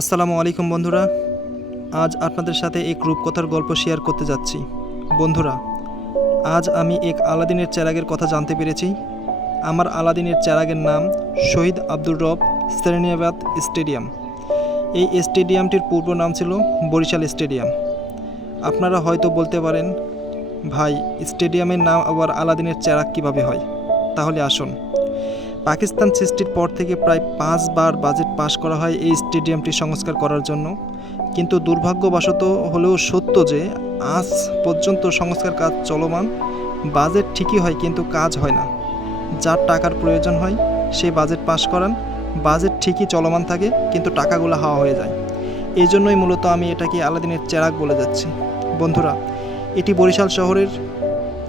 আসসালামু আলাইকুম বন্ধুরা। আজ আপনাদের সাথে এক রূপকথার গল্প শেয়ার করতে যাচ্ছি। বন্ধুরা, আজ আমি এক আলাদিনের চেরাগের কথা জানতে পেরেছি। আমার আলাদিনের চেরাগের নাম শহীদ আব্দুর রব সেরেনিয়াবাদ স্টেডিয়াম। এই স্টেডিয়ামটির পূর্ব নাম ছিল বরিশাল স্টেডিয়াম। আপনারা হয়তো বলতে পারেন, ভাই, স্টেডিয়ামের নাম আবার আলাদিনের চেরাগ কীভাবে হয়? তাহলে আসুন। পাকিস্তান সৃষ্টির পর থেকে প্রায় 5 বার বাজেট পাশ করা হয় এই স্টেডিয়ামটি সংস্কার করার জন্য, কিন্তু দুর্ভাগ্যবশত হলেও সত্য যে আজ পর্যন্ত সংস্কার কাজ চলমান। বাজেট ঠিকই হয় কিন্তু কাজ হয় না। যার টাকার প্রয়োজন হয় সে বাজেট পাশ করান, বাজেট ঠিকই চলমান থাকে কিন্তু টাকাগুলো হাওয়া হয়ে যায়। এই জন্যই মূলত আমি এটাকে আলাদিনের চেরাগ বলে যাচ্ছি। বন্ধুরা, এটি বরিশাল শহরের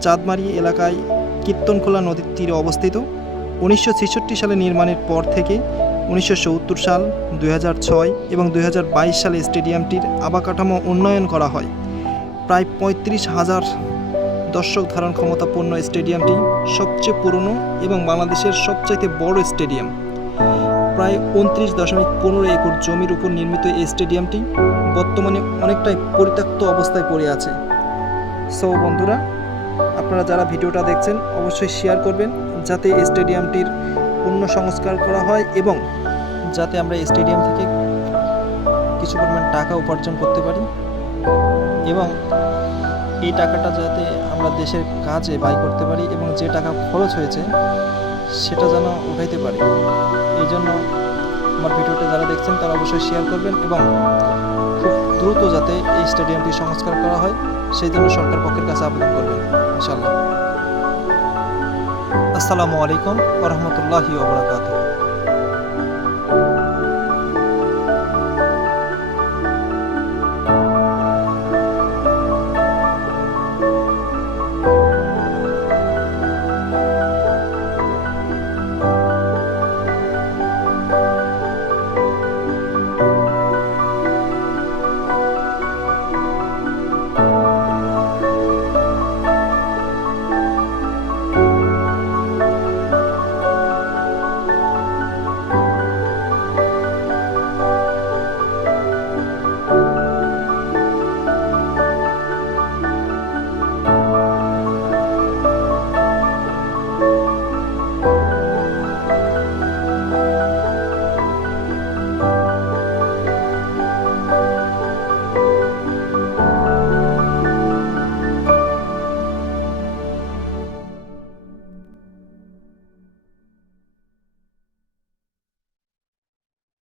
চাঁদমারি এলাকায় কীর্তনখোলা নদীর তীরে অবস্থিত। 1966 সালে নির্মাণের পর থেকে 1970 সাল, 2006 এবং 2022 সালে স্টেডিয়ামটির অবকাঠামো উন্নয়ন করা হয়। প্রায় 35,000 দর্শক ধারণ ক্ষমতাপূর্ণ স্টেডিয়ামটি সবচেয়ে পুরনো এবং বাংলাদেশের সবচাইতে বড় স্টেডিয়াম। প্রায় 29.15 একর জমির উপর নির্মিত এই স্টেডিয়ামটি বর্তমানে অনেকটাই পরিত্যক্ত অবস্থায় পড়ে আছে। সো বন্ধুরা, আপনারা যারা ভিডিওটা দেখছেন অবশ্যই শেয়ার করবেন, যাতে এই স্টেডিয়ামটির পূর্ণ সংস্কার করা হয় এবং যাতে আমরা এই স্টেডিয়াম থেকে কিছু পরিমাণ টাকা উপার্জন করতে পারি এবং এই টাকাটা যাতে আমরা দেশের কাজে ব্যয় করতে পারি এবং যে টাকা খরচ হয়েছে সেটা যেন উঠাইতে পারি। এই জন্য আমার ভিডিওটা যারা দেখছেন তারা অবশ্যই শেয়ার করবেন এবং খুব দ্রুত যাতে এই স্টেডিয়ামটি সংস্কার করা হয় সেই জন্য সরকার পক্ষের কাছে আবেদন করবেন ইনশাআল্লাহ। আসসালামু আলাইকুম ওয়া রাহমাতুল্লাহি ওয়া বারাকাতুহু।